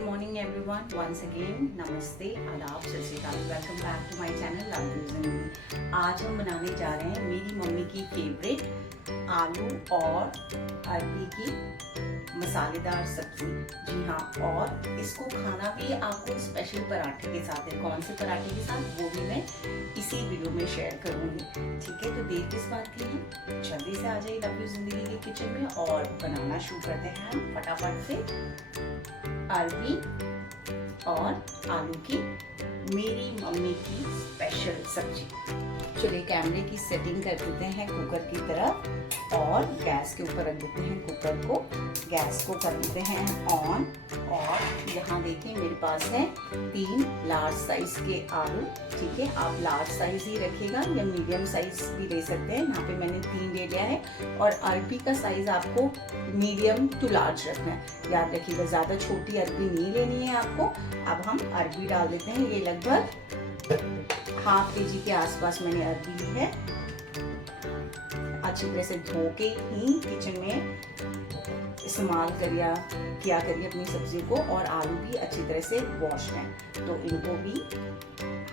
Good morning everyone, once again नमस्ते, आदाब, सत श्री अकाल, welcome back to my channel love you Zindagi. आज हम बनाने जा रहे हैं मेरी मम्मी की फेवरेट आलू और अरबी की मसालेदार सब्जी। जी हाँ, और इसको खाना भी आपको स्पेशल पराठे के साथ है। कौन से पराठे के साथ वो भी मैं इसी वीडियो में शेयर करूंगी। ठीक है, तो देर किस बात की है, जल्दी से आ जाइए लव यू जिंदगी के किचन में और बनाना शुरू करते हैं हम फटाफट से अरबी और आलू की मेरी मम्मी की स्पेशल सब्जी। चलिए कैमरे की सेटिंग कर देते हैं कुकर की तरफ और गैस के ऊपर रख देते हैं कुकर को। गैस को कर देते हैं ऑन। और यहाँ देखिए मेरे पास है 3 लार्ज साइज के आलू। ठीक है, आप लार्ज साइज ही रखिएगा या मीडियम साइज भी ले सकते हैं। यहाँ पे मैंने 3 ले लिया है। और अरबी का साइज आपको मीडियम टू लार्ज रखना है, याद रखिएगा, ज्यादा छोटी अरबी नहीं लेनी है आपको। अब हम अरबी डाल देते हैं। ये लगभग हाफ केजी के आसपास मैंने अरबी ली है। अच्छी तरह से धो के ही किचन में इस्तेमाल किया करिए अपनी सब्जी को। और आलू भी अच्छी तरह से वॉश हैं, तो इनको भी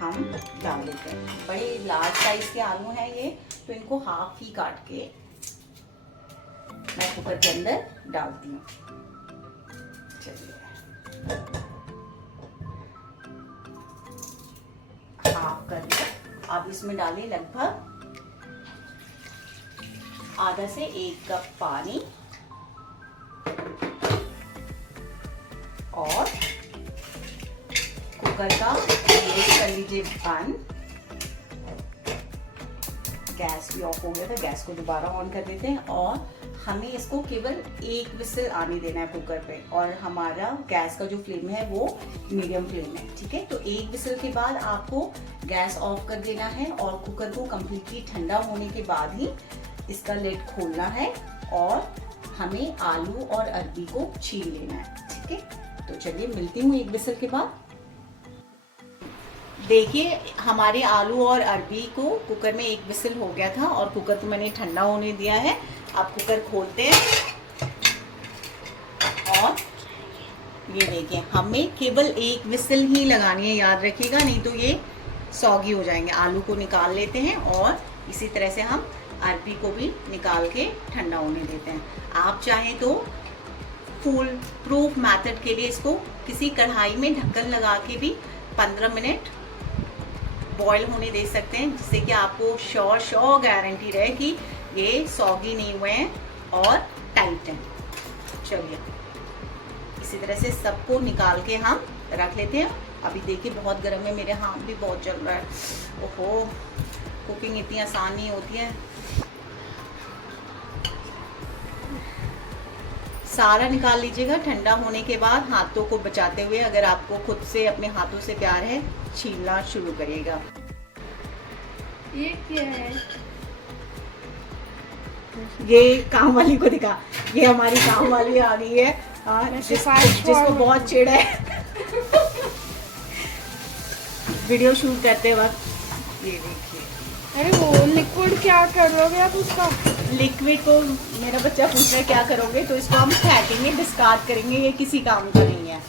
हम डाल देते हैं। बड़े लार्ज साइज के आलू हैं ये, तो इनको हाफ ही काट के मैं कुकर के अंदर डालती हूँ। चलिए हाफ कर लिया। अब इसमें डालिए लगभग आधा से 1 कप पानी और कुकर का गैस कर लीजिए बंद। गैस भी ऑफ हो गया था, गैस को दोबारा ऑन कर देते हैं। और हमें इसको केवल 1 विसल आने देना है कुकर पे। और हमारा गैस का जो फ्लेम है वो मीडियम फ्लेम है। ठीक है, तो 1 विसल के बाद आपको गैस ऑफ कर देना है और कुकर को कम्प्लीटली ठंडा होने के बाद ही इसका लिड खोलना है और हमें आलू और अरबी को छील लेना है। ठीक है, तो चलिए मिलती हूँ 1 विसल के बाद। देखिए हमारे आलू और अरबी को कुकर में 1 विसल हो गया था और कुकर को मैंने ठंडा होने दिया है। आप कुकर खोलते हैं और ये देखिए हमें केवल 1 विसल ही लगानी है, याद रखिएगा, नहीं तो ये सौगी हो जाएंगे। आलू को निकाल लेते हैं और इसी तरह से हम अरबी को भी निकाल के ठंडा होने देते हैं। आप चाहें तो फुल प्रूफ मेथड के लिए इसको किसी कढ़ाई में ढक्कन लगा के भी 15 मिनट बॉईल होने दे सकते हैं, जिससे कि आपको श्योर गारंटी रहे कि ये सौगी नहीं हुए हैं और टाइट हैं। चलिए इसी तरह से सबको निकाल के हम रख लेते हैं। अभी देखिए बहुत गर्म है, मेरे हाथ भी बहुत जल रहा है। ओहो, कुकिंग इतनी आसान नहीं होती है। सारा निकाल लीजिएगा ठंडा होने के बाद, हाथों को बचाते हुए। अगर आपको खुद से अपने हाथों से प्यार है, छीलना शुरू करिएगा। ये क्या है? ये काम वाली को दिखा, ये हमारी काम वाली आ गई है जिसको बहुत चिढ़ है वीडियो शूट करते वक्त। ये देखिए, अरे वो लिक्विड क्या करोगे आप उसका? लिक्विड को मेरा बच्चा पूछ रहा है क्या करोगे, तो इसको हम फेंकेंगे, डिस्कार्ड करेंगे, ये किसी काम का नहीं है।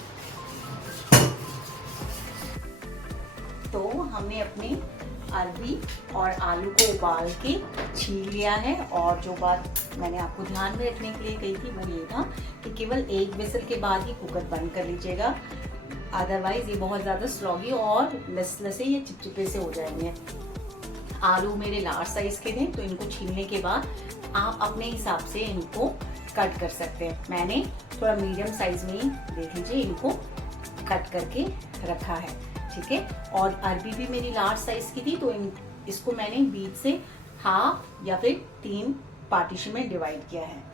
तो हमने अपनी अरबी और आलू को उबाल के छील लिया है। और जो बात मैंने आपको ध्यान में रखने के लिए कही थी वो ये था कि केवल 1 विसल के बाद ही कुकर बंद कर लीजिएगा, अदरवाइज ये बहुत ज़्यादा स्लॉगी और लसलसे या चिपचिपे से हो जाएंगे। आलू मेरे लार्ज साइज के थे, तो इनको छीलने के बाद आप अपने हिसाब से इनको कट कर सकते हैं। मैंने थोड़ा मीडियम साइज में ही, देख लीजिए, इनको कट करके रखा है। ठीक है, और अरबी भी मेरी लार्ज साइज की थी, तो इसको मैंने बीच से हाफ या फिर 3 पार्टीशन में डिवाइड किया है।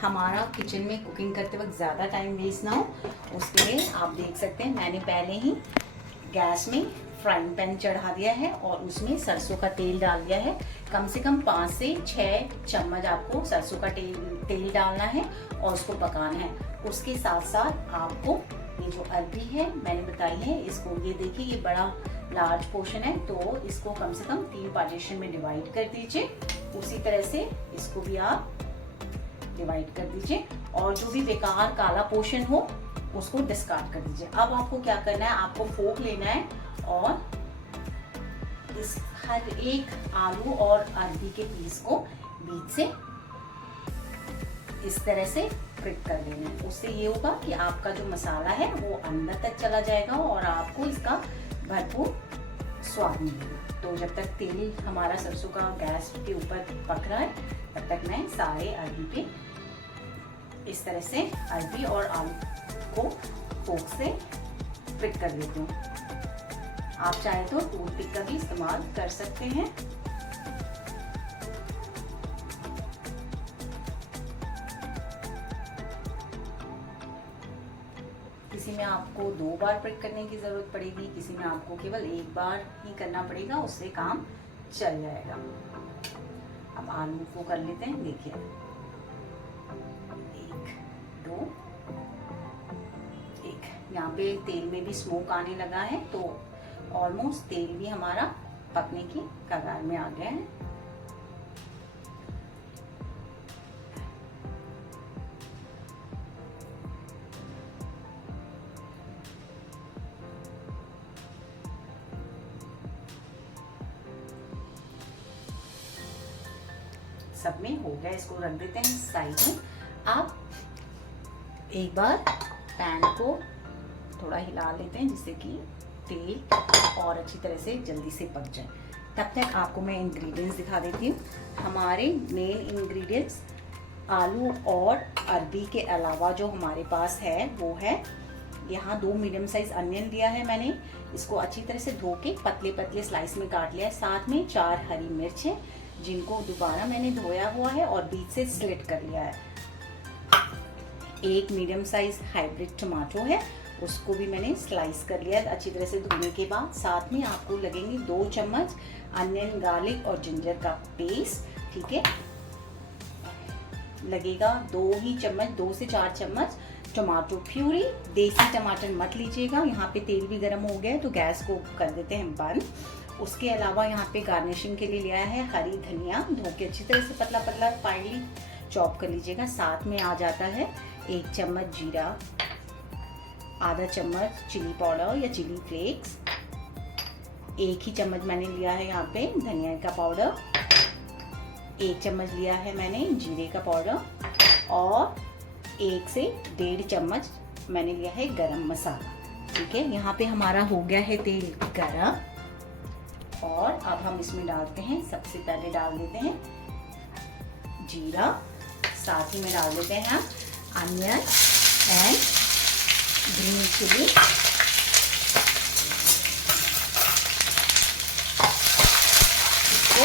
हमारा किचन में कुकिंग करते वक्त ज़्यादा टाइम वेस्ट ना हो, उसके लिए आप देख सकते हैं मैंने पहले ही गैस में फ्राइंग पैन चढ़ा दिया है और उसमें सरसों का तेल डाल दिया है। कम से कम 5 से 6 चम्मच आपको सरसों का तेल डालना है और उसको पकाना है। उसके साथ साथ आपको ये जो अरबी है मैंने बताई है, इसको ये देखिए, ये बड़ा लार्ज पोर्शन है, तो इसको कम से कम 3 पार्टीशन में डिवाइड कर दीजिए। उसी तरह से इसको भी आप डिवाइड कर दीजिए और जो भी बेकार काला पोर्शन हो उसको डिस्कार्ड कर दीजिए। अब आपको क्या करना है, आपको फोक लेना है और इस हर एक आलू और अरबी के पीस को बीच से इस तरह से फ्रिक कर लेना है। उससे ये होगा कि आपका जो मसाला है वो अंदर तक चला जाएगा और आपको इसका भरपूर स्वाद मिलेगा। तो जब तक तेल हमारा सरसों का गैस के ऊपर पक रहा है तब तक मैं सारे अरबी पे इस तरह से अरबी और आलू को फोक से फ्रिक कर लेती हूँ। आप चाहे तो टूथपिक का भी इस्तेमाल कर सकते हैं। किसी में आपको 2 बार फ्रिक करने की जरूरत पड़ेगी, किसी में आपको केवल 1 बार ही करना पड़ेगा, उससे काम चल जाएगा। अब आलू को कर लेते हैं। देखिए 1 2 1, यहाँ पे तेल में भी स्मोक आने लगा है तो ऑलमोस्ट तेल भी हमारा पकने की कगार में आ गया है। सब में हो गया, इसको रख देते हैं साइड में। आप एक बार पैन को थोड़ा हिला लेते हैं जिससे कि तेल और अच्छी तरह से जल्दी से पक जाए। तब तक आपको मैं इंग्रेडिएंट्स दिखा देती हूँ। हमारे मेन इंग्रेडिएंट्स आलू और अरबी के अलावा जो हमारे पास है वो है, यहाँ 2 मीडियम साइज अनियन लिया है मैंने, इसको अच्छी तरह से धो के पतले पतले स्लाइस में काट लिया है। साथ में 4 हरी मिर्च है जिनको दोबारा मैंने धोया हुआ है और बीच से स्लिट कर लिया है। 1 मीडियम साइज हाइब्रिड टमाटो है, उसको भी मैंने स्लाइस कर लिया है अच्छी तरह से धोने के बाद। साथ में आपको लगेंगे 2 चम्मच अनियन गार्लिक और जिंजर का पेस्ट, ठीक है। लगेगा 2 से 4 चम्मच टमाटो प्यूरी। देसी टमाटर मत लीजिएगा। यहाँ पे तेल भी गर्म हो गया है तो गैस को कर देते हैं बंद। उसके अलावा यहाँ पे गार्निशिंग के लिए लिया है हरी धनिया, धो के अच्छी तरह से पतला पतला फाइनली चॉप कर लीजिएगा। साथ में आ जाता है 1 चम्मच जीरा, आधा चम्मच चिली पाउडर या चिली फ्लेक्स, 1 ही चम्मच मैंने लिया है यहाँ पे धनिया का पाउडर, 1 चम्मच लिया है मैंने जीरे का पाउडर और 1 से 1.5 चम्मच मैंने लिया है गरम मसाला, ठीक है। यहाँ पे हमारा हो गया है तेल गरम और अब हम इसमें डालते हैं, सबसे पहले डाल देते हैं जीरा, साथ ही में डाल देते हैं हम अनियन एंड ग्रीन चिली, इसको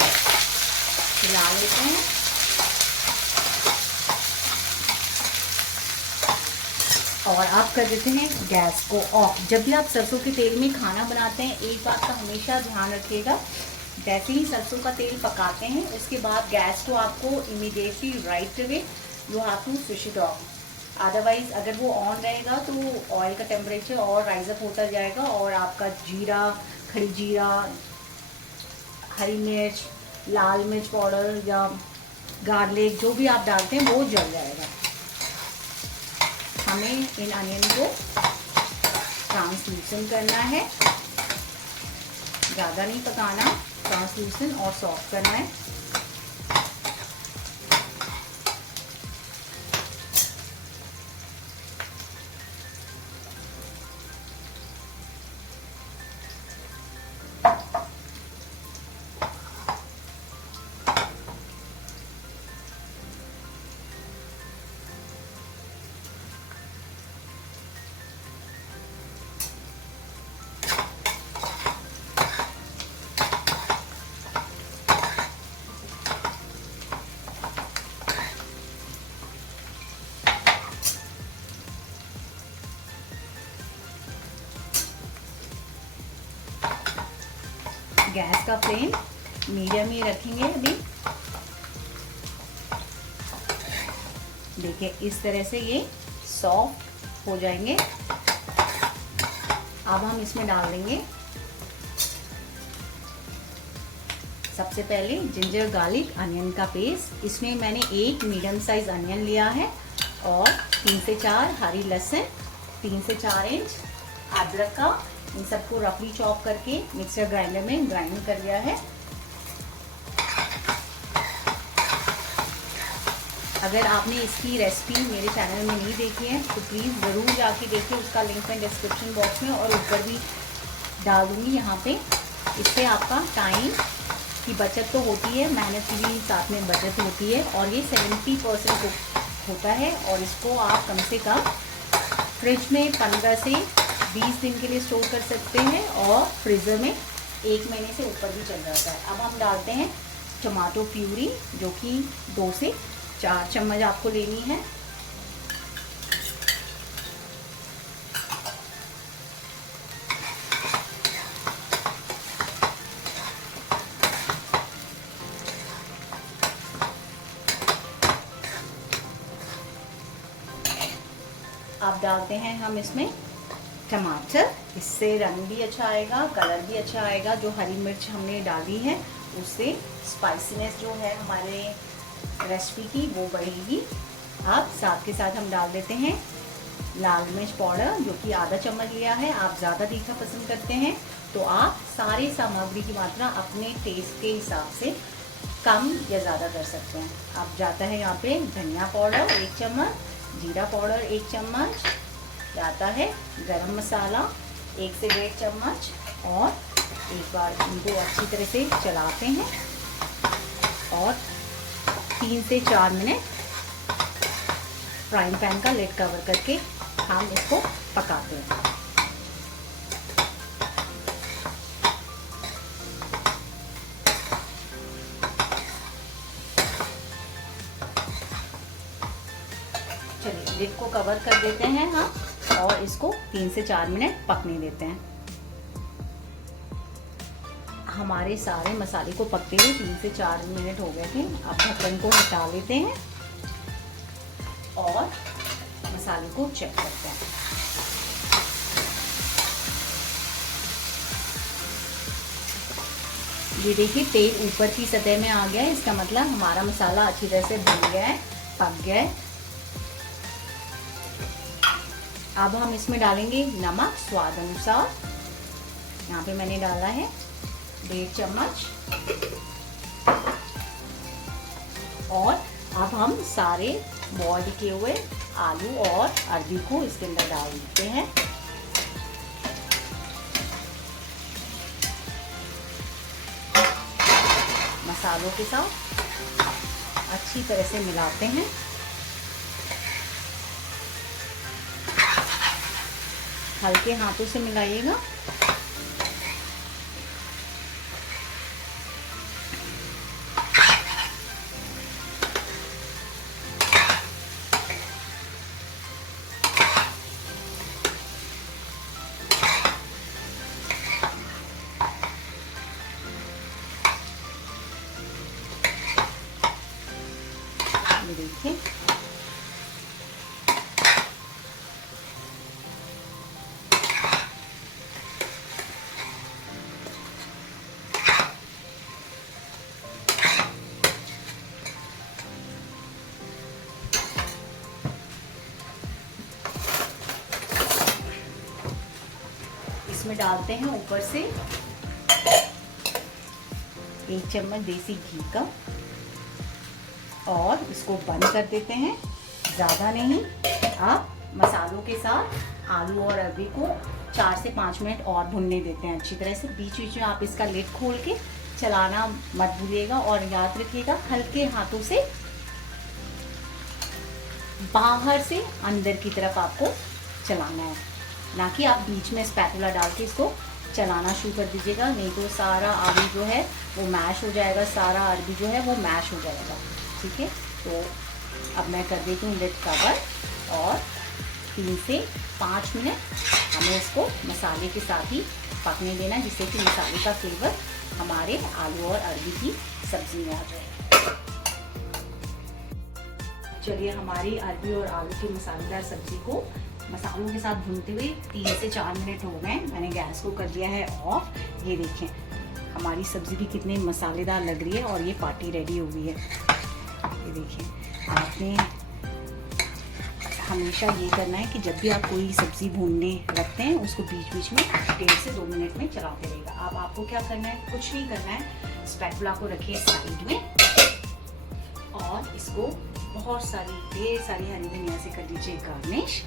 हिला लेते हैं। और आप कर देते हैं गैस को ऑफ। जब भी आप सरसों के तेल में खाना बनाते हैं एक बात का हमेशा ध्यान रखिएगा, जैसे ही सरसों का तेल पकाते हैं उसके बाद गैस को आपको immediately right away you have to switch it off. Otherwise अगर वो ऑन रहेगा तो ऑयल का टेम्परेचर और राइज अप होता जाएगा और आपका जीरा, खड़ी जीरा, हरी मिर्च, लाल मिर्च पाउडर या गार्लिक जो भी आप डालते हैं वो जल जाएगा। हमें इन अनियन को ट्रांसलूसेंट करना है, ज़्यादा नहीं पकाना, ट्रांसलूसेंट और सॉफ्ट करना है। गैस का फ्लेम मीडियम ही रखेंगे अभी। देखिए इस तरह से ये सॉफ्ट हो जाएंगे। अब हम इसमें डाल देंगे सबसे पहले जिंजर गार्लिक अनियन का पेस्ट, इसमें मैंने 1 मीडियम साइज अनियन लिया है और 3 से 4 हरी लहसुन, 3 से 4 इंच अदरक का, इन सबको रफली चॉप करके मिक्सर ग्राइंडर में ग्राइंड कर लिया है। अगर आपने इसकी रेसिपी मेरे चैनल में नहीं देखी है तो प्लीज़ ज़रूर जाके देखिए, उसका लिंक मैं डिस्क्रिप्शन बॉक्स में और ऊपर भी डाल दूँगी यहाँ पे। इससे आपका टाइम की बचत तो होती है, मेहनत की भी साथ में बचत होती है और ये 70% होता है। और इसको आप कम से कम फ्रिज में 15 से 20 दिन के लिए स्टोर कर सकते हैं और फ्रीज़र में 1 महीने से ऊपर भी चल जाता है। अब हम डालते हैं टमाटो प्यूरी, जो कि 2 से 4 चम्मच आपको लेनी है। अब डालते हैं हम इसमें टमाटर, इससे रंग भी अच्छा आएगा, कलर भी अच्छा आएगा। जो हरी मिर्च हमने डाली है उससे स्पाइसीनेस जो है हमारे रेसिपी की वो बढ़ेगी। अब साथ के साथ हम डाल देते हैं लाल मिर्च पाउडर, जो कि आधा चम्मच लिया है। आप ज़्यादा तीखा पसंद करते हैं तो आप सारी सामग्री की मात्रा अपने टेस्ट के हिसाब से कम या ज़्यादा कर सकते हैं। अब जाता है यहाँ पे धनिया पाउडर 1 चम्मच, जीरा पाउडर 1 चम्मच, जाता है गरम मसाला 1 से 1.5 चम्मच और एक बार इनको अच्छी तरह से चलाते हैं और 3 से 4 मिनट फ्राइंग पैन का लिड कवर करके हम इसको पकाते हैं। चलिए लिड को कवर कर देते हैं हम और इसको 3 से 4 मिनट पकने देते हैं। हमारे सारे मसाले को पकते हुए 3 से 4 मिनट हो गए थे। अब ढक्कन को हटा लेते हैं और मसाले को चेक करते हैं। ये देखिए तेल ऊपर की सतह में आ गया है, इसका मतलब हमारा मसाला अच्छी तरह से भुन गया है, पक गया है। अब हम इसमें डालेंगे नमक स्वाद अनुसार। यहाँ पे मैंने डाला है 1.5 चम्मच और अब हम सारे बॉईल किए हुए आलू और अरबी को इसके अंदर डाल देते हैं। मसालों के साथ अच्छी तरह से मिलाते हैं। हल्के हाथों से मिलाइएगा। ये देखिए इसमें डालते हैं ऊपर से 1 चम्मच देसी घी का और इसको बंद कर देते हैं। ज़्यादा नहीं, आप मसालों के साथ आलू और अरबी को 4 से 5 मिनट और भुनने देते हैं अच्छी तरह से। बीच बीच में आप इसका लिड खोल के चलाना मत भूलिएगा और याद रखिएगा हल्के हाथों से बाहर से अंदर की तरफ आपको चलाना है, ना कि आप बीच में स्पैटुला डाल के इसको चलाना शुरू कर दीजिएगा, नहीं तो सारा आलू जो है वो मैश हो जाएगा, सारा अरबी जो है वो मैश हो जाएगा। ठीक है, तो अब मैं कर देती हूँ लिड कवर और 3 से 5 मिनट हमें इसको मसाले के साथ ही पकने देना, जिससे कि मसाले का फ्लेवर हमारे आलू और अरबी की सब्जी में आ जाए। चलिए हमारी अरबी और आलू की मसालेदार सब्जी को मसालों के साथ भूनते हुए 3 से 4 मिनट हो गए। मैंने गैस को कर दिया है ऑफ। ये देखें हमारी सब्ज़ी भी कितनी मसालेदार लग रही है और ये पार्टी रेडी हो गई है। ये देखिए, आपने हमेशा ये करना है कि जब भी आप कोई सब्ज़ी भूनने रखते हैं उसको बीच बीच में 1.5 से 2 मिनट में चलाते रहेगा। अब आपको क्या करना है, कुछ नहीं करना है, स्पैटुला को रखिए साइड में और इसको बहुत सारी ढेर सारी हरी धनिया से कर लीजिए गार्निश।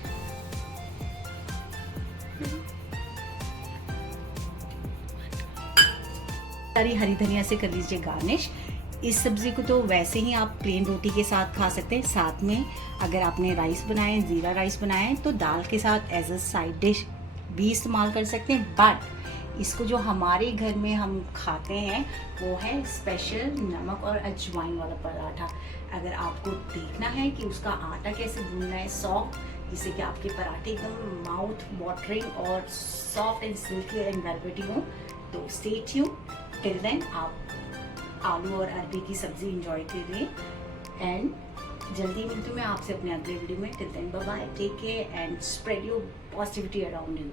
सारी हरी धनिया से कर लीजिए गार्निश। इस सब्ज़ी को तो वैसे ही आप प्लेन रोटी के साथ खा सकते हैं, साथ में अगर आपने राइस बनाए, ज़ीरा राइस बनाए तो दाल के साथ एज अ साइड डिश भी इस्तेमाल कर सकते हैं। बट इसको जो हमारे घर में हम खाते हैं वो है स्पेशल नमक और अजवाइन वाला पराठा। अगर आपको देखना है कि उसका आटा कैसे भूनना है सॉफ्ट, जिससे कि आपके पराठे एकदम माउथ वाटरिंग और soft and silkie and velvety हो, तो स्टे ट्यून्ड। टिल देन आप आलू और अरबी की सब्जी एंजॉय करिए एंड जल्दी मिलती हूँ मैं आपसे अपने अगले वीडियो में। Till then bye bye, take care and spread your positivity around you.